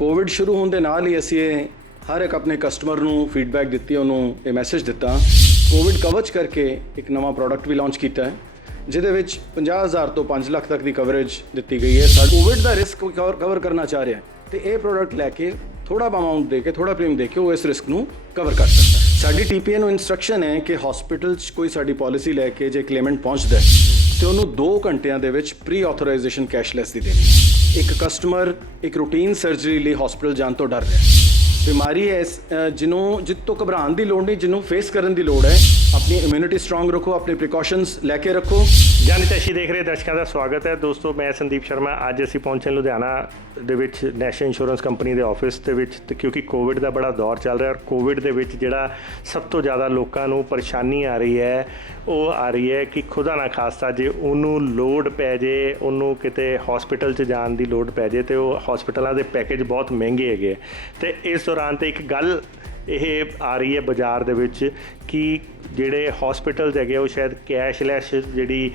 Covid ਸ਼ੁਰੂ ਹੋਣ ਦੇ ਨਾਲ ਹੀ ਅਸੀਂ ਹਰ ਇੱਕ ਆਪਣੇ ਕਸਟਮਰ ਨੂੰ ਫੀਡਬੈਕ ਦਿੱਤੀ, ਉਹਨੂੰ ਇਹ ਮੈਸੇਜ ਦਿੱਤਾ। ਕੋਵਿਡ ਕਵਚ ਕਰਕੇ ਇੱਕ ਨਵਾਂ ਪ੍ਰੋਡਕਟ ਵੀ ਲਾਂਚ ਕੀਤਾ ਹੈ ਜਿਹਦੇ ਵਿੱਚ 50,000 ਤੋਂ 5 ਲੱਖ ਤੱਕ ਦੀ ਕਵਰੇਜ ਦਿੱਤੀ ਗਈ ਹੈ। ਕੋਵਿਡ ਦਾ ਰਿਸਕ ਕਵਰ ਕਰਨਾ ਚਾਹ ਰਿਹਾ ਤੇ ਇਹ ਪ੍ਰੋਡਕਟ ਲੈ ਕੇ ਥੋੜਾ ਅਮਾਉਂਟ ਦੇ ਕੇ, ਥੋੜਾ ਪ੍ਰੀਮੀਅਮ ਦੇ ਕੇ ਉਹ ਇਸ ਰਿਸਕ ਨੂੰ ਕਵਰ ਕਰ ਸਕਦਾ ਹੈ। ਸਾਡੀ ਟੀਪੀਏ ਨੂੰ ਇਨਸਟਰਕਸ਼ਨ ਹੈ ਕਿ ਹਸਪੀਟਲ 'ਚ ਕੋਈ ਸਾਡੀ ਪਾਲਿਸੀ ਲੈ ਕੇ ਜੇ ਕਲੇਮੈਂਟ ਪਹੁੰਚਦਾ ਹੈ ਤੇ ਉਹਨੂੰ 2 ਘੰਟਿਆਂ ਦੇ ਵਿੱਚ ਪ੍ਰੀ ਆਥੋਰਾਈਜੇਸ਼ਨ ਕੈਸ਼ਲੈਸ ਦੀ ਦੇਣੀ ਹੈ। ਇੱਕ ਕਸਟਮਰ ਇੱਕ ਰੂਟੀਨ ਸਰਜਰੀ ਲਈ ਹਸਪੀਟਲ ਜਾਣ ਤੋਂ ਡਰ ਰਿਹਾ, ਬਿਮਾਰੀ ਹੈ ਜਿਸ ਤੋਂ ਘਬਰਾਉਣ ਦੀ ਲੋੜ ਨਹੀਂ, ਜਿਹਨੂੰ ਫੇਸ ਕਰਨ ਦੀ ਲੋੜ ਹੈ। ਆਪਣੀ ਇਮਿਊਨਿਟੀ ਸਟਰੋਂਗ ਰੱਖੋ, ਆਪਣੇ ਪ੍ਰੀਕਾਸ਼ਨਸ ਲੈ ਕੇ ਰੱਖੋ। ਜਨਤੈਸ਼ੀ ਦੇਖ ਰਹੇ ਦਰਸ਼ਕਾਂ ਦਾ ਸਵਾਗਤ ਹੈ। ਦੋਸਤੋ, ਮੈਂ ਸੰਦੀਪ ਸ਼ਰਮਾ। ਅੱਜ ਅਸੀਂ ਪਹੁੰਚੇ ਲੁਧਿਆਣਾ ਦੇ ਵਿੱਚ ਨੈਸ਼ਨਲ ਇੰਸ਼ੋਰੈਂਸ ਕੰਪਨੀ ਦੇ ਆਫਿਸ ਦੇ ਵਿੱਚ, ਤੇ ਕਿਉਂਕਿ ਕੋਵਿਡ ਦਾ ਬੜਾ ਦੌਰ ਚੱਲ ਰਿਹਾ ਔਰ ਕੋਵਿਡ ਦੇ ਵਿੱਚ ਜਿਹੜਾ ਸਭ ਤੋਂ ਜ਼ਿਆਦਾ ਲੋਕਾਂ ਨੂੰ ਪਰੇਸ਼ਾਨੀ ਆ ਰਹੀ ਹੈ ਉਹ ਆ ਰਹੀ ਹੈ ਕਿ ਖੁਦਾ ਨਾ ਖਾਸਤਾ ਜੇ ਉਹਨੂੰ ਲੋੜ ਪੈ ਜੇ, ਉਹਨੂੰ ਕਿਤੇ ਹਸਪੀਟਲ 'ਚ ਜਾਣ ਦੀ ਲੋੜ ਪੈ ਜੇ ਤੇ ਉਹ ਹਸਪੀਟਲਾਂ ਦੇ ਪੈਕੇਜ ਬਹੁਤ ਮਹਿੰਗੇ ਹੈਗੇ। ਤੇ ਇਸ ਦੌਰਾਨ ਤੇ ਇੱਕ ਗੱਲ ਇਹ ਆ ਰਹੀ ਹੈ ਬਾਜ਼ਾਰ ਦੇ ਵਿੱਚ ਕਿ ਜਿਹੜੇ ਹਸਪੀਟਲਸ ਹੈਗੇ ਉਹ ਸ਼ਾਇਦ ਕੈਸ਼ਲੈਸ ਜਿਹੜੀ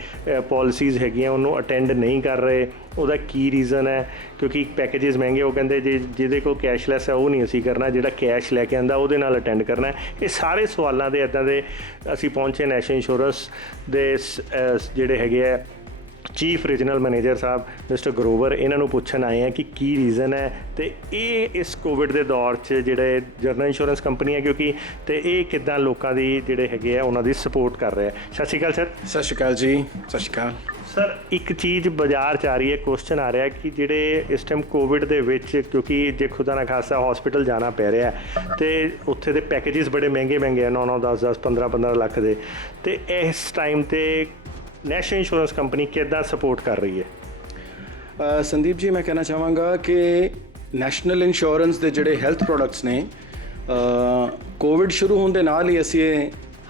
ਪੋਲਿਸੀਜ਼ ਹੈਗੀਆਂ ਉਹਨੂੰ ਅਟੈਂਡ ਨਹੀਂ ਕਰ ਰਹੇ। ਉਹਦਾ ਕੀ ਰੀਜ਼ਨ ਹੈ? ਕਿਉਂਕਿ ਪੈਕੇਜਸ ਮਹਿੰਗੇ, ਉਹ ਕਹਿੰਦੇ ਜਿਹਦੇ ਕੋਲ ਕੈਸ਼ਲੈਸ ਹੈ ਉਹ ਨਹੀਂ ਅਸੀਂ ਕਰਨਾ, ਜਿਹੜਾ ਕੈਸ਼ ਲੈ ਕੇ ਆਉਂਦਾ ਉਹਦੇ ਨਾਲ ਅਟੈਂਡ ਕਰਨਾ। ਇਹ ਸਾਰੇ ਸਵਾਲਾਂ ਦੇ ਇੱਦਾਂ ਦੇ ਅਸੀਂ ਪਹੁੰਚੇ ਨੈਸ਼ਨਲ ਇੰਸ਼ੋਰੈਂਸ ਦੇ ਜਿਹੜੇ ਹੈਗੇ ਆ ਚੀਫ ਰੀਜਨਲ ਮੈਨੇਜਰ ਸਾਹਿਬ ਮਿਸਟਰ ਗਰੋਵਰ, ਇਹਨਾਂ ਨੂੰ ਪੁੱਛਣ ਆਏ ਆ ਕਿ ਕੀ ਰੀਜ਼ਨ ਹੈ ਤੇ ਇਹ ਇਸ ਕੋਵਿਡ ਦੇ ਦੌਰ 'ਚ ਜਿਹੜੇ ਜਨਰਲ ਇੰਸ਼ੋਰੈਂਸ ਕੰਪਨੀ ਹੈ ਕਿਉਂਕਿ ਤੇ ਇਹ ਕਿੱਦਾਂ ਲੋਕਾਂ ਦੀ ਜਿਹੜੇ ਹੈਗੇ ਆ ਉਹਨਾਂ ਦੀ ਸਪੋਰਟ ਕਰ ਰਿਹਾ। ਸਤਿ ਸ਼੍ਰੀ ਅਕਾਲ ਸਰ। ਸਤਿ ਸ਼੍ਰੀ ਅਕਾਲ ਜੀ। ਸਤਿ ਸ਼੍ਰੀ ਅਕਾਲ ਸਰ। ਇੱਕ ਚੀਜ਼ ਬਾਜ਼ਾਰ 'ਚ ਆ ਰਹੀ ਹੈ, ਕੁਐਸਚਨ ਆ ਰਿਹਾ ਕਿ ਜਿਹੜੇ ਇਸ ਟਾਈਮ ਕੋਵਿਡ ਦੇ ਵਿੱਚ ਕਿਉਂਕਿ ਜੇ ਖੁਦਾ ਨਾ ਖਾਸਾ ਹਸਪੀਟਲ ਜਾਣਾ ਪੈ ਰਿਹਾ ਤੇ ਉੱਥੇ ਦੇ ਪੈਕੇਜਸ ਬੜੇ ਮਹਿੰਗੇ ਆ, 9-9, 10-10, 15-15 ਲੱਖ ਦੇ, ਤੇ ਇਸ ਟਾਈਮ ਤੇ ਨੈਸ਼ਨਲ ਇੰਸ਼ੋਰੈਂਸ ਕੰਪਨੀ ਕਿੱਦਾਂ ਸਪੋਰਟ ਕਰ ਰਹੀ ਹੈ? ਸੰਦੀਪ ਜੀ, ਮੈਂ ਕਹਿਣਾ ਚਾਹਾਂਗਾ ਕਿ ਨੈਸ਼ਨਲ ਇੰਸ਼ੋਰੈਂਸ ਦੇ ਜਿਹੜੇ ਹੈਲਥ ਪ੍ਰੋਡਕਟਸ ਨੇ, ਕੋਵਿਡ ਸ਼ੁਰੂ ਹੋਣ ਦੇ ਨਾਲ ਹੀ ਅਸੀਂ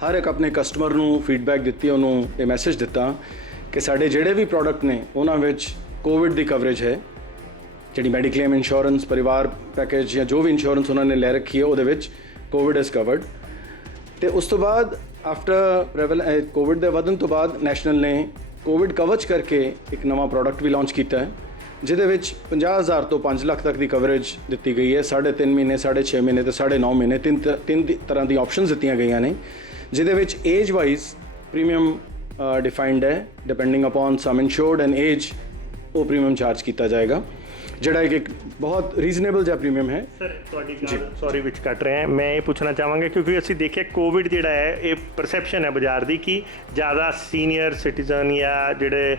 ਹਰ ਇੱਕ ਆਪਣੇ ਕਸਟਮਰ ਨੂੰ ਫੀਡਬੈਕ ਦਿੱਤੀ, ਉਹਨੂੰ ਇਹ ਮੈਸੇਜ ਦਿੱਤਾ ਕਿ ਸਾਡੇ ਜਿਹੜੇ ਵੀ ਪ੍ਰੋਡਕਟ ਨੇ ਉਹਨਾਂ ਵਿੱਚ ਕੋਵਿਡ ਦੀ ਕਵਰੇਜ ਹੈ। ਜਿਹੜੀ ਮੈਡੀਕਲੇਮ ਇੰਸ਼ੋਰੈਂਸ, ਪਰਿਵਾਰ ਪੈਕੇਜ ਜਾਂ ਜੋ ਵੀ ਇੰਸ਼ੋਰੈਂਸ ਉਹਨਾਂ ਨੇ ਲੈ ਰੱਖੀ ਹੈ ਉਹਦੇ ਵਿੱਚ ਕੋਵਿਡ ਇਜ਼ ਕਵਰਡ। ਤੇ ਉਸ ਤੋਂ ਬਾਅਦ ਆਫਟਰ ਕੋਵਿਡ ਦੇ ਵਧਣ ਤੋਂ ਬਾਅਦ ਨੈਸ਼ਨਲ ਨੇ ਕੋਵਿਡ ਕਵਚ ਕਰਕੇ ਇੱਕ ਨਵਾਂ ਪ੍ਰੋਡਕਟ ਵੀ ਲਾਂਚ ਕੀਤਾ ਹੈ ਜਿਹਦੇ ਵਿੱਚ 50,000 ਤੋਂ 5 ਲੱਖ ਤੱਕ ਦੀ ਕਵਰੇਜ ਦਿੱਤੀ ਗਈ ਹੈ। 3.5 ਮਹੀਨੇ, 6.5 ਮਹੀਨੇ ਤੇ 9.5 ਮਹੀਨੇ, ਤਿੰਨ ਤਰ੍ਹਾਂ ਦੀ ਆਪਸ਼ਨਸ ਦਿੱਤੀਆਂ ਗਈਆਂ ਨੇ, ਜਿਹਦੇ ਵਿੱਚ ਏਜ ਵਾਈਜ਼ ਪ੍ਰੀਮੀਅਮ ਡਿਫਾਈਨਡ ਹੈ। Depending upon sum insured and age ਉਹ ਪ੍ਰੀਮੀਅਮ ਚਾਰਜ ਕੀਤਾ ਜਾਏਗਾ, ਜਿਹੜਾ ਇੱਕ ਬਹੁਤ ਰੀਜ਼ਨੇਬਲ ਜਿਹਾ ਪ੍ਰੀਮੀਅਮ ਹੈ। ਸਰ, ਤੁਹਾਡੀ ਗੱਲ ਸੌਰੀ ਵਿੱਚ ਕੱਟ ਰਹੇ ਹਾਂ, ਮੈਂ ਇਹ ਪੁੱਛਣਾ ਚਾਹਾਂਗਾ ਕਿਉਂਕਿ ਅਸੀਂ ਦੇਖਿਆ ਕੋਵਿਡ ਜਿਹੜਾ ਹੈ ਇਹ ਪਰਸੈਪਸ਼ਨ ਹੈ ਬਾਜ਼ਾਰ ਦੀ ਕਿ ਜ਼ਿਆਦਾ ਸੀਨੀਅਰ ਸਿਟੀਜ਼ਨ ਜਾਂ ਜਿਹੜੇ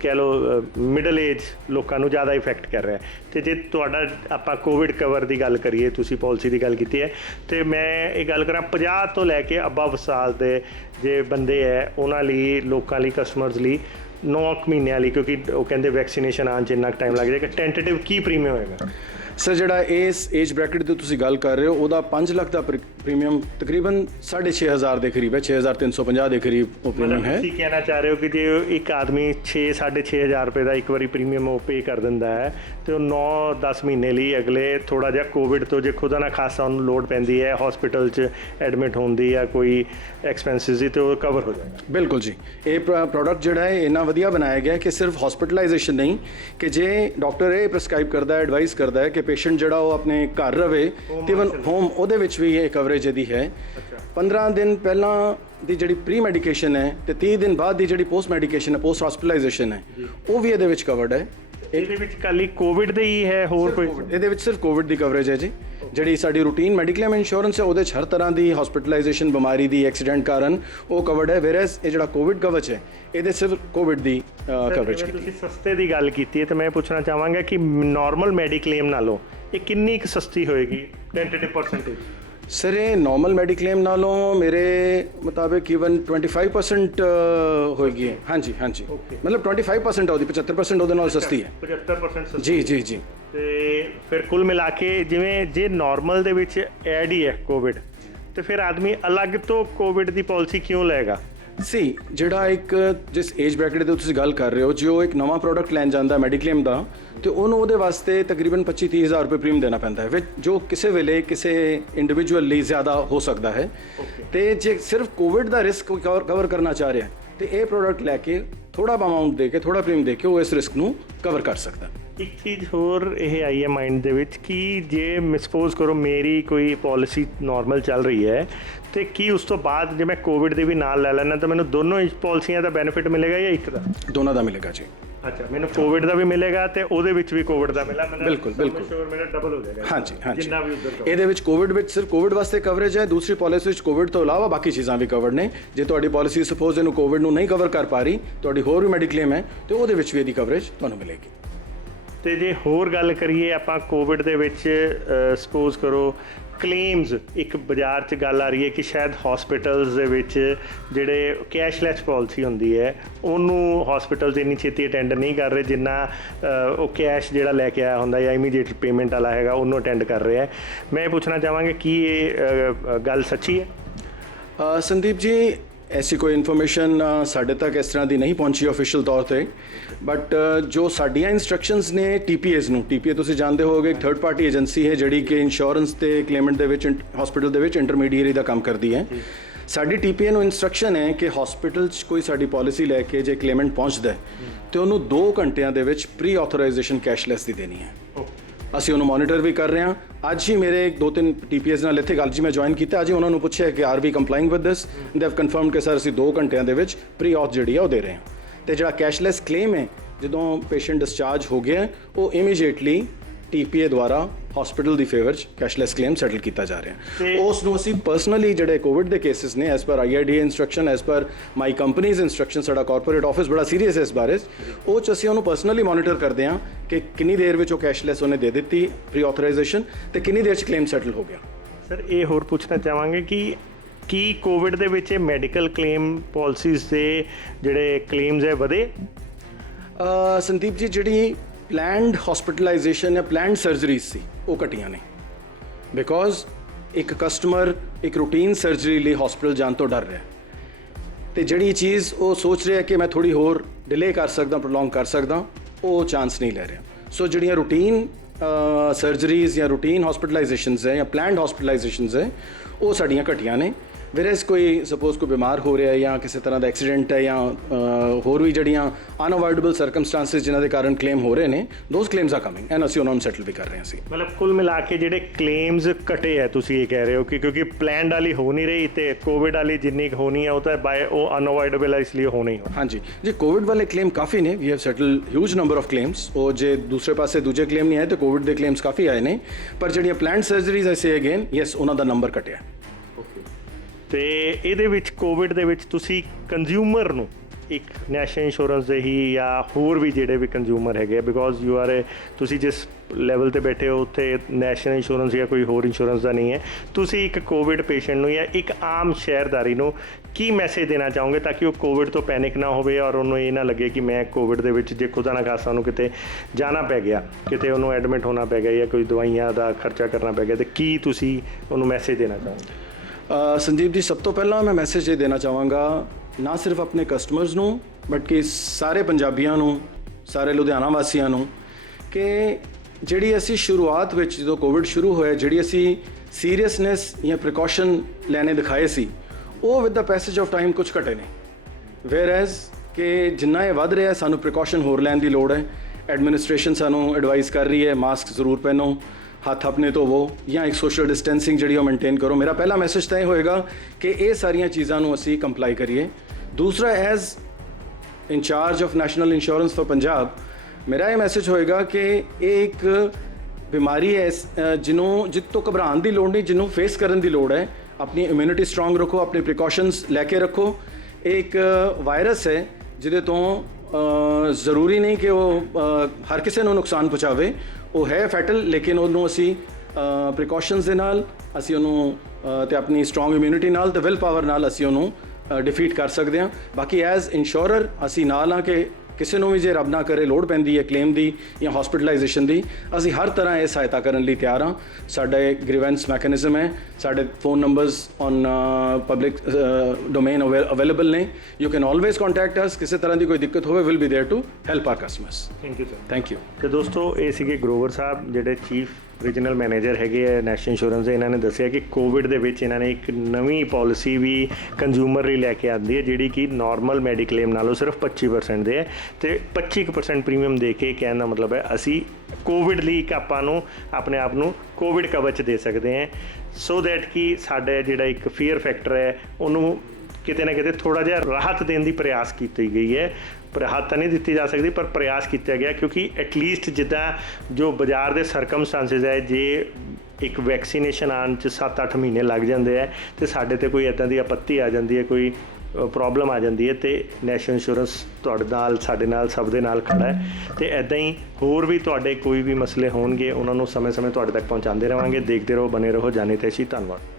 ਕਹਿ ਲਓ ਮਿਡਲ ਏਜ ਲੋਕਾਂ ਨੂੰ ਜ਼ਿਆਦਾ ਇਫੈਕਟ ਕਰ ਰਿਹਾ। ਅਤੇ ਜੇ ਤੁਹਾਡਾ ਆਪਾਂ ਕੋਵਿਡ ਕਵਰ ਦੀ ਗੱਲ ਕਰੀਏ, ਤੁਸੀਂ ਪਾਲਿਸੀ ਦੀ ਗੱਲ ਕੀਤੀ ਹੈ, ਅਤੇ ਮੈਂ ਇਹ ਗੱਲ ਕਰਾਂ 50 ਤੋਂ ਲੈ ਕੇ ਅਬਵ ਸਾਲ ਦੇ ਜੇ ਬੰਦੇ ਹੈ ਉਹਨਾਂ ਲਈ, ਲੋਕਾਂ ਲਈ, ਕਸਟਮਰਸ ਲਈ 9 ਮਹੀਨਿਆਂ ਲਈ, ਕਿਉਂਕਿ ਉਹ ਕਹਿੰਦੇ ਵੈਕਸੀਨੇਸ਼ਨ ਆਉਣ 'ਚ ਇੰਨਾ ਟਾਈਮ ਲੱਗ ਜਾਏਗਾ, ਟੈਂਟੇਟਿਵ ਕੀ ਪ੍ਰੀਮੀਅਮ ਹੋਏਗਾ? ਸਰ, ਜਿਹੜਾ ਇਸ ਏਜ ਬ੍ਰੈਕਟ ਦੀ ਤੁਸੀਂ ਗੱਲ ਕਰ ਰਹੇ ਹੋ ਉਹਦਾ 5 ਲੱਖ ਦਾ ਪ੍ਰੀਮੀਅਮ ਤਕਰੀਬਨ 6,500 ਦੇ ਕਰੀਬ ਹੈ, 6,350 ਦੇ ਕਰੀਬ ਉਹ ਪ੍ਰੀਮੀਅਮ ਹੈ। ਤੁਸੀਂ ਕਹਿਣਾ ਚਾਹ ਰਹੇ ਹੋ ਕਿ ਜੇ ਇੱਕ ਆਦਮੀ 6,500 ਰੁਪਏ ਦਾ ਇੱਕ ਵਾਰੀ ਪ੍ਰੀਮੀਅਮ ਉਹ ਪੇ ਕਰ ਦਿੰਦਾ ਹੈ ਤੇ ਉਹ 9-10 ਮਹੀਨੇ ਲਈ ਅਗਲੇ ਥੋੜ੍ਹਾ ਜਿਹਾ ਕੋਵਿਡ ਤੋਂ ਜੇ ਖੁਦਾ ਨਾ ਖਾਸਾ ਉਹਨੂੰ ਲੋੜ ਪੈਂਦੀ ਹੈ ਹਸਪੀਟਲ 'ਚ ਐਡਮਿਟ ਹੋਣ ਦੀ ਜਾਂ ਕੋਈ ਐਕਸਪੈਂਸਿਸ ਦੀ, ਤੇ ਉਹ ਕਵਰ ਹੋ ਜਾਏਗਾ। ਬਿਲਕੁਲ ਜੀ, ਇਹ ਪ੍ਰੋਡਕਟ ਜਿਹੜਾ ਹੈ ਇੰਨਾ ਵਧੀਆ ਬਣਾਇਆ ਗਿਆ ਕਿ ਸਿਰਫ ਹਸਪੀਟਲਾਈਜੇਸ਼ਨ ਨਹੀਂ, ਕਿ ਜੇ ਡਾਕਟਰ ਇਹ ਪ੍ਰਸਕ੍ਰਾਈਬ ਕਰਦਾ ਹੈ, ਐਡਵਾਈਸ ਕਰਦਾ ਹੈ ਕਿ ਪੇਸ਼ੈਂਟ ਜਿਹੜਾ ਉਹ ਆਪਣੇ ਘਰ ਰਵੇ, ਇਵਨ ਹੋਮ, ਉਹਦੇ ਵਿੱਚ ਵੀ ਇਹ ਕਵਰੇਜ ਇਹਦੀ ਹੈ। 15 ਦਿਨ ਪਹਿਲਾਂ ਦੀ ਜਿਹੜੀ ਪ੍ਰੀ ਮੈਡੀਕੇਸ਼ਨ ਹੈ ਤੇ 30 ਦਿਨ ਬਾਅਦ ਦੀ ਜਿਹੜੀ ਪੋਸਟ ਮੈਡੀਕੇਸ਼ਨ ਹੈ, ਪੋਸਟ ਹਸਪੀਟਲਾਈਜੇਸ਼ਨ ਹੈ, ਉਹ ਵੀ ਇਹਦੇ ਵਿੱਚ ਕਵਰਡ ਹੈ। ਇਹਦੇ ਵਿੱਚ ਖਾਲੀ ਕੋਵਿਡ ਦੇ ਹੀ ਹੈ, ਹੋਰ ਕੋਈ? ਇਹਦੇ ਵਿੱਚ ਸਿਰਫ ਕੋਵਿਡ ਦੀ ਕਵਰੇਜ ਹੈ ਜੀ। ਜਿਹੜੀ ਸਾਡੀ ਰੂਟੀਨ ਮੈਡੀਕਲੇਮ ਇੰਸ਼ੋਰੈਂਸ ਹੈ ਉਹਦੇ 'ਚ ਹਰ ਤਰ੍ਹਾਂ ਦੀ ਹਸਪੀਟਲਾਈਜੇਸ਼ਨ, ਬਿਮਾਰੀ ਦੀ, ਐਕਸੀਡੈਂਟ ਕਾਰਨ ਉਹ ਕਵਰਡ ਹੈ। ਵੇਅਰਐਜ਼ ਇਹ ਜਿਹੜਾ ਕੋਵਿਡ ਕਵਚ ਹੈ ਇਹਦੇ ਸਿਰਫ ਕੋਵਿਡ ਦੀ ਕਵਰੇਜ ਕੀਤੀ। ਤੁਸੀਂ ਸਸਤੇ ਦੀ ਗੱਲ ਕੀਤੀ ਹੈ ਤੇ ਮੈਂ ਪੁੱਛਣਾ ਚਾਹਾਂਗਾ ਕਿ ਨਾਰਮਲ ਮੈਡੀਕਲੇਮ ਨਾਲੋਂ ਇਹ ਕਿੰਨੀ ਕੁ ਸਸਤੀ ਹੋਏਗੀ ਟੈਂਟੇਟਿਵ ਪਰਸੈਂਟੇਜ? ਸਰ, ਇਹ ਨਾਰਮਲ ਮੈਡੀਕਲੇਮ ਨਾਲੋਂ ਮੇਰੇ ਮੁਤਾਬਿਕ ਈਵਨ 25% ਹੋਏਗੀ। ਹਾਂਜੀ, ਮਤਲਬ 25% ਉਹਦੀ 75% ਉਹਦੇ ਨਾਲ ਸਸਤੀ ਹੈ। 75% ਜੀ। ਤੇ ਫਿਰ ਕੁੱਲ ਮਿਲਾ ਕੇ ਜਿਵੇਂ ਜੇ ਨਾਰਮਲ ਦੇ ਵਿੱਚ ਐਡ ਹੀ ਹੈ ਕੋਵਿਡ, ਤੇ ਫਿਰ ਆਦਮੀ ਅਲੱਗ ਤੋਂ ਕੋਵਿਡ ਦੀ ਪਾਲਿਸੀ ਕਿਉਂ ਲਏਗਾ? ਜਿਹੜਾ ਇੱਕ ਜਿਸ ਏਜ ਬ੍ਰੈਕਟ ਦੀ ਤੁਸੀਂ ਗੱਲ ਕਰ ਰਹੇ ਹੋ, ਜੇ ਉਹ ਇੱਕ ਨਵਾਂ ਪ੍ਰੋਡਕਟ ਲੈਣ ਜਾਂਦਾ ਮੈਡੀਕਲੇਮ ਦਾ, ਤੇ ਉਹਨੂੰ ਉਹਦੇ ਵਾਸਤੇ ਤਕਰੀਬਨ 25-30 ਹਜ਼ਾਰ ਰੁਪਏ ਪ੍ਰੀਮੀਅਮ ਦੇਣਾ ਪੈਂਦਾ ਹੈ, ਵਿੱਚ ਜੋ ਕਿਸੇ ਵੇਲੇ ਕਿਸੇ ਇੰਡੀਵਿਜੂਅਲ ਲਈ ਜ਼ਿਆਦਾ ਹੋ ਸਕਦਾ ਹੈ। ਤੇ ਜੇ ਸਿਰਫ ਕੋਵਿਡ ਦਾ ਰਿਸਕ ਕਵਰ ਕਰਨਾ ਚਾਹ ਰਿਹਾ ਤੇ ਇਹ ਪ੍ਰੋਡਕਟ ਲੈ ਕੇ ਥੋੜਾ ਅਮਾਉਂਟ ਦੇ ਕੇ, ਥੋੜਾ ਪ੍ਰੀਮੀਅਮ ਦੇ ਕੇ ਉਹ ਇਸ ਰਿਸਕ ਨੂੰ ਕਵਰ ਕਰ ਸਕਦਾ। ਇੱਕ ਚੀਜ਼ ਹੋਰ ਇਹ ਆਈ ਹੈ ਮਾਈਂਡ ਦੇ ਵਿੱਚ ਕਿ ਜੇ ਮਿਸਪੋਜ਼ ਕਰੋ ਮੇਰੀ ਕੋਈ ਪਾਲਿਸੀ ਨਾਰਮਲ ਚੱਲ ਰਹੀ ਹੈ ਤੇ ਕੀ ਉਸ ਤੋਂ ਬਾਅਦ ਜੇ ਮੈਂ ਕੋਵਿਡ ਦੇ ਵੀ ਨਾਲ ਲੈ ਲੈਣਾ ਤਾਂ ਮੈਨੂੰ ਦੋਨੋਂ ਹੀ ਪਾਲਿਸੀਆਂ ਦਾ ਬੈਨੀਫਿਟ ਮਿਲੇਗਾ ਜਾਂ ਇੱਕ ਦਾ? ਦੋਨਾਂ ਦਾ ਮਿਲੇਗਾ ਜੀ। ਅੱਛਾ, ਮੈਨੂੰ ਕੋਵਿਡ ਦਾ ਵੀ ਮਿਲੇਗਾ ਤੇ ਉਹਦੇ ਵਿੱਚ ਵੀ ਕੋਵਿਡ ਦਾ ਮਿਲਾ ਮੈਨੂੰ ਬਿਲਕੁਲ ਸ਼ੋਰ ਮੇਰਾ ਡਬਲ ਹੋ ਜਾਏਗਾ। ਹਾਂਜੀ ਹਾਂਜੀ, ਜਿੰਨਾ ਵੀ ਉਧਰ ਇਹਦੇ ਵਿੱਚ ਕੋਵਿਡ ਵਿੱਚ ਸਿਰਫ ਕੋਵਿਡ ਵਾਸਤੇ ਕਵਰੇਜ ਹੈ, ਦੂਸਰੀ ਪਾਲਿਸੀ ਵਿੱਚ ਕੋਵਿਡ ਤੋਂ ਇਲਾਵਾ ਬਾਕੀ ਚੀਜ਼ਾਂ ਵੀ ਕਵਰਡ ਨੇ। ਜੇ ਤੁਹਾਡੀ ਪਾਲਿਸੀ ਸਪੋਜ਼ ਇਹਨੂੰ ਕੋਵਿਡ ਨੂੰ ਨਹੀਂ ਕਵਰ ਕਰ ਪਾ ਰਹੀ, ਤੁਹਾਡੀ ਹੋਰ ਵੀ ਮੈਡੀਕਲੇਮ ਹੈ ਤੇ ਉਹਦੇ ਵਿੱਚ ਵੀ ਇਹਦੀ ਕਵਰੇਜ ਤੁਹਾਨੂੰ ਮਿਲੇਗੀ। ਤੇ ਜੇ ਹੋਰ ਗੱਲ ਕਰੀਏ ਆਪਾਂ ਕੋਵਿਡ ਦੇ ਵਿੱਚ ਸਪੋਜ਼ ਕਰੋ ਕਲੇਮਸ, ਇੱਕ ਬਾਜ਼ਾਰ 'ਚ ਗੱਲ ਆ ਰਹੀ ਹੈ ਕਿ ਸ਼ਾਇਦ ਹਸਪੀਟਲਸ ਦੇ ਵਿੱਚ ਜਿਹੜੇ ਕੈਸ਼ਲੈਸ ਪਾਲਿਸੀ ਹੁੰਦੀ ਹੈ ਉਹਨੂੰ ਹਸਪੀਟਲਸ ਇੰਨੀ ਛੇਤੀ ਅਟੈਂਡ ਨਹੀਂ ਕਰ ਰਹੇ ਜਿੰਨਾ ਉਹ ਕੈਸ਼ ਜਿਹੜਾ ਲੈ ਕੇ ਆਇਆ ਹੁੰਦਾ ਜਾਂ ਇਮੀਡੀਏਟ ਪੇਮੈਂਟ ਵਾਲਾ ਹੈਗਾ ਉਹਨੂੰ ਅਟੈਂਡ ਕਰ ਰਿਹਾ ਹੈ। ਮੈਂ ਇਹ ਪੁੱਛਣਾ ਚਾਹਾਂਗਾ ਕੀ ਇਹ ਗੱਲ ਸੱਚੀ ਹੈ? ਸੰਦੀਪ ਜੀ, ਐਸੀ ਕੋਈ ਇਨਫੋਰਮੇਸ਼ਨ ਸਾਡੇ ਤੱਕ ਇਸ ਤਰ੍ਹਾਂ ਦੀ ਨਹੀਂ ਪਹੁੰਚੀ ਆਫੀਸ਼ੀਅਲ ਤੌਰ ਤੇ, ਬਟ ਜੋ ਸਾਡੀਆਂ ਇਨਸਟਰਕਸ਼ਨਸ ਨੇ TPAs ਨੂੰ, TPA ਤੁਸੀਂ ਜਾਣਦੇ ਹੋਵੋਗੇ ਇੱਕ ਥਰਡ ਪਾਰਟੀ ਏਜੰਸੀ ਹੈ ਜਿਹੜੀ ਕਿ ਇੰਸ਼ੋਰੈਂਸ ਤੇ ਕਲੇਮੈਂਟ ਦੇ ਵਿੱਚ ਹਸਪੀਟਲ ਦੇ ਵਿੱਚ ਇੰਟਰਮੀਡੀਏਰੀ ਦਾ ਕੰਮ ਕਰਦੀ ਹੈ। ਸਾਡੀ TPA ਨੂੰ ਇਨਸਟਰਕਸ਼ਨ ਹੈ ਕਿ ਹਸਪੀਟਲ 'ਚ ਕੋਈ ਸਾਡੀ ਪਾਲਿਸੀ ਲੈ ਕੇ ਜੇ ਕਲੇਮੈਂਟ ਪਹੁੰਚਦਾ ਹੈ ਤੇ ਉਹਨੂੰ 2 ਘੰਟਿਆਂ ਦੇ ਵਿੱਚ ਪ੍ਰੀ ਆਥੋਰਾਈਜੇਸ਼ਨ ਕੈਸ਼ਲੈਸ ਦੀ ਦੇਣੀ ਹੈ। ਅਸੀਂ ਉਹਨੂੰ ਮੋਨੀਟਰ ਵੀ ਕਰ ਰਹੇ ਹਾਂ। ਅੱਜ ਹੀ ਮੇਰੇ 2-3 TPAs ਨਾਲ ਇੱਥੇ ਗੱਲ ਜੀ ਮੈਂ ਜੁਆਇਨ ਕੀਤਾ, ਅੱਜ ਹੀ ਉਹਨਾਂ ਨੂੰ ਪੁੱਛਿਆ ਕਿ R we ਕੰਪਲਾਈਂਗ with this, they have confirmed ਕਿ ਸਰ ਅਸੀਂ 2 ਘੰਟਿਆਂ ਦੇ ਵਿੱਚ ਪ੍ਰੀ ਆਥ ਜਿਹੜੀ ਆ ਉਹ ਦੇ ਰਹੇ ਹਾਂ। ਤੇ ਜਿਹੜਾ ਕੈਸ਼ਲੈਸ ਕਲੇਮ ਹੈ, ਜਦੋਂ ਪੇਸ਼ੈਂਟ ਡਿਸਚਾਰਜ ਹੋ ਗਿਆ ਉਹ ਇਮੀਡੀਏਟਲੀ TPA ਦੁਆਰਾ ਹਸਪੀਟਲ ਦੀ ਫੇਵਰ 'ਚ ਕੈਸ਼ਲੈਸ ਕਲੇਮ ਸੈਟਲ ਕੀਤਾ ਜਾ ਰਿਹਾ। ਉਸ ਨੂੰ ਅਸੀਂ ਪਰਸਨਲੀ ਜਿਹੜੇ ਕੋਵਿਡ ਦੇ ਕੇਸਿਸ ਨੇ as per IRDA instruction, as per ਮਾਈ ਕੰਪਨੀਜ਼ ਇੰਸਟਰਕਸ਼ਨ, ਸਾਡਾ ਕਾਰਪੋਰੇਟ ਆਫਿਸ ਬੜਾ ਸੀਰੀਅਸ ਹੈ ਇਸ ਬਾਰੇ, ਉਹ 'ਚ ਅਸੀਂ ਉਹਨੂੰ ਪਰਸਨਲੀ ਮੋਨੀਟਰ ਕਰਦੇ ਹਾਂ ਕਿ ਕਿੰਨੀ ਦੇਰ ਵਿੱਚ ਉਹ ਕੈਸ਼ਲੈਸ ਉਹਨੇ ਦੇ ਦਿੱਤੀ ਪ੍ਰੀ ਆਥੋਰਾਈਜੇਸ਼ਨ ਤੇ ਕਿੰਨੀ ਦੇਰ 'ਚ ਕਲੇਮ ਸੈਟਲ ਹੋ ਗਿਆ। ਸਰ ਇਹ ਹੋਰ ਪੁੱਛਣਾ ਚਾਹਾਂਗੇ ਕਿ ਕੀ ਕੋਵਿਡ ਦੇ ਵਿੱਚ ਮੈਡੀਕਲ ਕਲੇਮ ਪਾਲਿਸੀਜ਼ ਦੇ ਜਿਹੜੇ ਕਲੇਮਸ ਹੈ ਵਧੇ? ਸੰਦੀਪ ਜੀ, ਜਿਹੜੀ ਪਲੈਨਡ ਹਸਪੀਟਲਾਈਜੇਸ਼ਨ ਜਾਂ ਪਲੈਨਡ ਸਰਜਰੀਜ਼ ਸੀ ਉਹ ਘਟੀਆਂ ਨੇ, ਬਿਕੋਜ਼ ਇੱਕ ਕਸਟਮਰ ਇੱਕ ਰੂਟੀਨ ਸਰਜਰੀ ਲਈ ਹਸਪੀਟਲ ਜਾਣ ਤੋਂ ਡਰ ਰਿਹਾ ਤੇ ਜਿਹੜੀ ਚੀਜ਼ ਉਹ ਸੋਚ ਰਿਹਾ ਕਿ ਮੈਂ ਥੋੜੀ ਹੋਰ ਡਿਲੇ ਕਰ ਸਕਦਾ, ਪ੍ਰੋਲੋਂਗ ਕਰ ਸਕਦਾ, ਉਹ ਚਾਂਸ ਨਹੀਂ ਲੈ ਰਿਹਾ। ਸੋ ਜਿਹੜੀਆਂ ਰੂਟੀਨ ਸਰਜਰੀਜ਼ ਜਾਂ ਰੂਟੀਨ ਹਸਪੀਟਲਾਈਜੇਸ਼ਨਸ ਹੈ ਜਾਂ ਪਲੈਨਡ ਹਸਪੀਟਲਾਈਜੇਸ਼ਨਸ ਹੈ ਉਹ ਸਾਡੀਆਂ ਘਟੀਆਂ ਨੇ। ਵੈਰਐਸ ਕੋਈ ਸਪੋਜ਼ ਕੋਈ ਬਿਮਾਰ ਹੋ ਰਿਹਾ ਜਾਂ ਕਿਸੇ ਤਰ੍ਹਾਂ ਦਾ ਐਕਸੀਡੈਂਟ ਹੈ ਜਾਂ ਹੋਰ ਵੀ ਜਿਹੜੀਆਂ ਅਨਅਵੋਇਡੇਬਲ ਸਰਕਮਸਟੈਂਸਿਸ ਜਿਨ੍ਹਾਂ ਦੇ ਕਾਰਨ ਕਲੇਮ ਹੋ ਰਹੇ ਨੇ, ਦੋਜ਼ ਕਲੇਮਸ ਆ ਕਮਿੰਗ ਐਂਡ ਅਸੀਂ ਉਹਨਾਂ ਨੂੰ ਸੈਟਲ ਵੀ ਕਰ ਰਹੇ ਹਾਂ। ਸੀ ਮਤਲਬ ਕੁੱਲ ਮਿਲਾ ਕੇ ਜਿਹੜੇ ਕਲੇਮਸ ਘਟੇ ਹੈ ਤੁਸੀਂ ਇਹ ਕਹਿ ਰਹੇ ਹੋ ਕਿ ਕਿਉਂਕਿ ਪਲੈਨਡ ਵਾਲੀ ਹੋ ਨਹੀਂ ਰਹੀ ਤੇ ਕੋਵਿਡ ਵਾਲੀ ਜਿੰਨੀ ਹੋਣੀ ਹੈ ਉਹ ਤਾਂ ਬਾਏ ਉਹ ਅਨਅਵੋਇਡੇਬਲ ਹੈ, ਇਸ ਲਈ ਹੋਣੀ ਹੋ। ਹਾਂਜੀ ਜੀ, ਕੋਵਿਡ ਵਾਲੇ ਕਲੇਮ ਕਾਫੀ ਨੇ, we have settle huge number of claims. ਉਹ ਜੇ ਦੂਸਰੇ ਪਾਸੇ ਦੂਜੇ ਕਲੇਮ ਨਹੀਂ ਆਏ ਤੇ ਕੋਵਿਡ ਦੇ ਕਲੇਮਸ ਕਾਫੀ ਆਏ ਨੇ, ਪਰ ਜਿਹੜੀਆਂ ਪਲੈਨਡ ਸਰਜਰੀਜ਼ ਐਸੇ ਅਗੇਨ ਯੈਸ ਉਹਨਾਂ ਦਾ ਨੰਬਰ ਘਟਿਆ। ਤੇ ਇਹਦੇ ਵਿੱਚ ਕੋਵਿਡ ਦੇ ਵਿੱਚ ਤੁਸੀਂ ਕੰਜ਼ਿਊਮਰ ਨੂੰ ਇੱਕ ਨੈਸ਼ਨਲ ਇੰਸ਼ੋਰੈਂਸ ਦੇ ਹੀ ਜਾਂ ਹੋਰ ਵੀ ਜਿਹੜੇ ਵੀ ਕੰਜ਼ਿਊਮਰ ਹੈਗੇ, ਬਿਕੋਜ਼ ਯੂ ਆਰ ਤੁਸੀਂ ਜਿਸ ਲੈਵਲ ਤੇ ਬੈਠੇ ਹੋ ਉੱਥੇ ਨੈਸ਼ਨਲ ਇੰਸ਼ੋਰੈਂਸ ਜਾਂ ਕੋਈ ਹੋਰ ਇੰਸ਼ੋਰੈਂਸ ਦਾ ਨਹੀਂ ਹੈ, ਤੁਸੀਂ ਇੱਕ ਕੋਵਿਡ ਪੇਸ਼ੈਂਟ ਨੂੰ ਜਾਂ ਇੱਕ ਆਮ ਸ਼ਹਿਰਦਾਰੀ ਨੂੰ ਕੀ ਮੈਸੇਜ ਦੇਣਾ ਚਾਹੋਗੇ ਤਾਂ ਕਿ ਉਹ ਕੋਵਿਡ ਤੋਂ ਪੈਨਿਕ ਨਾ ਹੋਵੇ ਔਰ ਉਹਨੂੰ ਇਹ ਨਾ ਲੱਗੇ ਕਿ ਮੈਂ ਕੋਵਿਡ ਦੇ ਵਿੱਚ ਜੇ ਖੁਦਾ ਨਾ ਖਾਸਾ ਉਹਨੂੰ ਕਿਤੇ ਜਾਣਾ ਪੈ ਗਿਆ, ਕਿਤੇ ਉਹਨੂੰ ਐਡਮਿਟ ਹੋਣਾ ਪੈ ਗਿਆ ਜਾਂ ਕੋਈ ਦਵਾਈਆਂ ਦਾ ਖਰਚਾ ਕਰਨਾ ਪੈ ਗਿਆ, ਤੇ ਕੀ ਤੁਸੀਂ ਉਹਨੂੰ ਮੈਸੇਜ ਦੇਣਾ ਚਾਹੋਗੇ? ਸੰਦੀਪ ਜੀ, ਸਭ ਤੋਂ ਪਹਿਲਾਂ ਮੈਂ ਮੈਸੇਜ ਇਹ ਦੇਣਾ ਚਾਹਾਂਗਾ ਨਾ ਸਿਰਫ ਆਪਣੇ ਕਸਟਮਰਸ ਨੂੰ ਬਟ ਕਿ ਸਾਰੇ ਪੰਜਾਬੀਆਂ ਨੂੰ, ਸਾਰੇ ਲੁਧਿਆਣਾ ਵਾਸੀਆਂ ਨੂੰ, ਕਿ ਜਿਹੜੀ ਅਸੀਂ ਸ਼ੁਰੂਆਤ ਵਿੱਚ ਜਦੋਂ ਕੋਵਿਡ ਸ਼ੁਰੂ ਹੋਇਆ ਜਿਹੜੀ ਅਸੀਂ ਸੀਰੀਅਸਨੈਸ ਜਾਂ ਪ੍ਰੀਕਾਸ਼ਨ ਲੈਣੇ ਦਿਖਾਏ ਸੀ ਉਹ with the passage of time ਕੁਝ ਘਟੇ ਨੇ। ਵੇਅਰਐਜ਼ ਕਿ ਜਿੰਨਾ ਇਹ ਵੱਧ ਰਿਹਾ ਸਾਨੂੰ ਪ੍ਰੀਕਾਸ਼ਨ ਹੋਰ ਲੈਣ ਦੀ ਲੋੜ ਹੈ। ਐਡਮਿਨਿਸਟ੍ਰੇਸ਼ਨ ਸਾਨੂੰ ਐਡਵਾਈਸ ਕਰ ਰਹੀ ਹੈ ਮਾਸਕ ਜ਼ਰੂਰ ਪਹਿਨੋ, ਹੱਥ ਆਪਣੇ ਧੋਵੋ ਜਾਂ ਇੱਕ ਸੋਸ਼ਲ ਡਿਸਟੈਂਸਿੰਗ ਜਿਹੜੀ ਉਹ ਮੇਨਟੇਨ ਕਰੋ। ਮੇਰਾ ਪਹਿਲਾ ਮੈਸੇਜ ਤਾਂ ਇਹ ਹੋਏਗਾ ਕਿ ਇਹ ਸਾਰੀਆਂ ਚੀਜ਼ਾਂ ਨੂੰ ਅਸੀਂ ਕੰਪਲਾਈ ਕਰੀਏ। ਦੂਸਰਾ, as incharge of National Insurance for Punjab, ਮੇਰਾ ਇਹ ਮੈਸੇਜ ਹੋਏਗਾ ਕਿ ਇਹ ਇੱਕ ਬਿਮਾਰੀ ਹੈ ਜਿਹਨੂੰ ਜਿਸ ਤੋਂ ਘਬਰਾਉਣ ਦੀ ਲੋੜ ਨਹੀਂ, ਜਿਹਨੂੰ ਫੇਸ ਕਰਨ ਦੀ ਲੋੜ ਹੈ। ਆਪਣੀ ਇਮਿਊਨਿਟੀ ਸਟਰੋਂਗ ਰੱਖੋ, ਆਪਣੇ ਪ੍ਰੀਕਾਸ਼ਨਸ ਲੈ ਕੇ ਰੱਖੋ। ਇਹ ਇੱਕ ਵਾਇਰਸ ਹੈ ਜਿਹਦੇ ਤੋਂ ਜ਼ਰੂਰੀ ਨਹੀਂ ਕਿ ਉਹ ਹਰ ਕਿਸੇ ਨੂੰ ਨੁਕਸਾਨ ਪਹੁੰਚਾਵੇ, ਉਹ ਹੈ ਫੈਟਲ, ਲੇਕਿਨ ਉਹਨੂੰ ਅਸੀਂ ਪ੍ਰੀਕਾਸ਼ਨਸ ਦੇ ਨਾਲ ਅਸੀਂ ਉਹਨੂੰ ਤੇ ਆਪਣੀ ਸਟਰੋਂਗ ਇਮਿਊਨਿਟੀ ਨਾਲ ਤੇ ਵਿਲ ਪਾਵਰ ਨਾਲ ਅਸੀਂ ਉਹਨੂੰ ਡਿਫੀਟ ਕਰ ਸਕਦੇ ਹਾਂ। ਬਾਕੀ ਐਜ਼ ਇੰਸ਼ੋਰਰ ਅਸੀਂ ਨਾਲ ਆ ਕਿ ਕਿਸੇ ਨੂੰ ਵੀ ਜੇ ਰੱਬ ਨਾ ਕਰੇ ਲੋੜ ਪੈਂਦੀ ਹੈ ਕਲੇਮ ਦੀ ਜਾਂ ਹਸਪੀਟਲਾਈਜੇਸ਼ਨ ਦੀ, ਅਸੀਂ ਹਰ ਤਰ੍ਹਾਂ ਇਹ ਸਹਾਇਤਾ ਕਰਨ ਲਈ ਤਿਆਰ ਹਾਂ। ਸਾਡਾ ਇੱਕ ਗ੍ਰੀਵੈਂਸ ਮੈਕੈਨਿਜ਼ਮ ਹੈ, ਸਾਡੇ phone numbers on public domain available ਨੇ। You can always contact us. ਕਿਸੇ ਤਰ੍ਹਾਂ ਦੀ ਕੋਈ ਦਿੱਕਤ ਹੋਵੇ will be there to help our customers. Thank you sir. Thank you. ਤੇ ਦੋਸਤੋ, ਇਹ ਸੀਗੇ ਗਰੋਵਰ ਸਾਹਿਬ ਜਿਹੜੇ ਚੀਫ ਰੀਜਨਲ ਮੈਨੇਜਰ ਹੈਗੇ ਆ ਨੈਸ਼ਨਲ ਇੰਸ਼ੋਰੈਂਸ ਦੇ, ਇਹਨਾਂ ਨੇ ਦੱਸਿਆ ਕਿ ਕੋਵਿਡ ਦੇ ਵਿੱਚ ਇਹਨਾਂ ਨੇ ਇੱਕ ਨਵੀਂ ਪਾਲਿਸੀ ਵੀ ਕੰਜ਼ਿਊਮਰ ਲਈ ਲੈ ਕੇ ਆਂਦੀ ਹੈ, ਜਿਹੜੀ ਕਿ ਨਾਰਮਲ ਮੈਡੀਕਲੇਮ ਨਾਲੋਂ ਸਿਰਫ 25% ਦੇ ਹੈ ਤੇ 25% ਪ੍ਰੀਮੀਅਮ ਦੇ ਕੇ ਕਹਿਣ ਦਾ ਮਤਲਬ ਹੈ ਅਸੀਂ ਕੋਵਿਡ ਲਈ ਇੱਕ ਆਪਾਂ ਨੂੰ ਆਪਣੇ ਆਪ ਨੂੰ ਕੋਵਿਡ ਕਵਚ ਦੇ ਸਕਦੇ ਹਾਂ, ਸੋ ਦੈਟ ਕਿ ਸਾਡਾ ਜਿਹੜਾ ਇੱਕ ਫੀਅਰ ਫੈਕਟਰ ਹੈ ਉਹਨੂੰ ਕਿਤੇ ਨਾ ਕਿਤੇ ਥੋੜ੍ਹਾ ਜਿਹਾ ਰਾਹਤ ਦੇਣ ਦੀ ਪ੍ਰਯਾਸ ਕੀਤੀ ਗਈ ਹੈ। ਰਾਹਤ ਤਾਂ ਨਹੀਂ ਦਿੱਤੀ ਜਾ ਸਕਦੀ ਪਰ ਪ੍ਰਯਾਸ ਕੀਤਾ ਗਿਆ, ਕਿਉਂਕਿ ਐਟਲੀਸਟ ਜਿੱਦਾਂ ਜੋ ਬਾਜ਼ਾਰ ਦੇ ਸਰਕਮਸਟੈਂਸਿਸ ਹੈ, ਜੇ ਇੱਕ ਵੈਕਸੀਨੇਸ਼ਨ ਆਉਣ 'ਚ 7-8 ਮਹੀਨੇ ਲੱਗ ਜਾਂਦੇ ਹੈ ਤੇ ਸਾਡੇ ਤੇ ਕੋਈ ਇੱਦਾਂ ਦੀ ਆਪੱਤੀ ਆ ਜਾਂਦੀ ਹੈ, ਕੋਈ ਪ੍ਰੋਬਲਮ ਆ ਜਾਂਦੀ ਹੈ, ਤੇ ਨੈਸ਼ਨਲ ਇੰਸ਼ੋਰੈਂਸ ਤੁਹਾਡੇ ਨਾਲ, ਸਾਡੇ ਨਾਲ, ਸਭ ਦੇ ਨਾਲ ਖੜਾ ਹੈ। ਤੇ ਇੱਦਾਂ ਹੀ ਹੋਰ ਵੀ ਤੁਹਾਡੇ ਕੋਈ ਵੀ ਮਸਲੇ ਹੋਣਗੇ ਉਹਨਾਂ ਨੂੰ ਸਮੇਂ-ਸਮੇਂ ਤੁਹਾਡੇ ਤੱਕ ਪਹੁੰਚਾਉਂਦੇ ਰਹਾਂਗੇ। ਦੇਖਦੇ ਰਹੋ, ਬਨੇ ਰਹੋ ਜਾਨੀ ਤੈਸ਼ੀ। ਧੰਨਵਾਦ।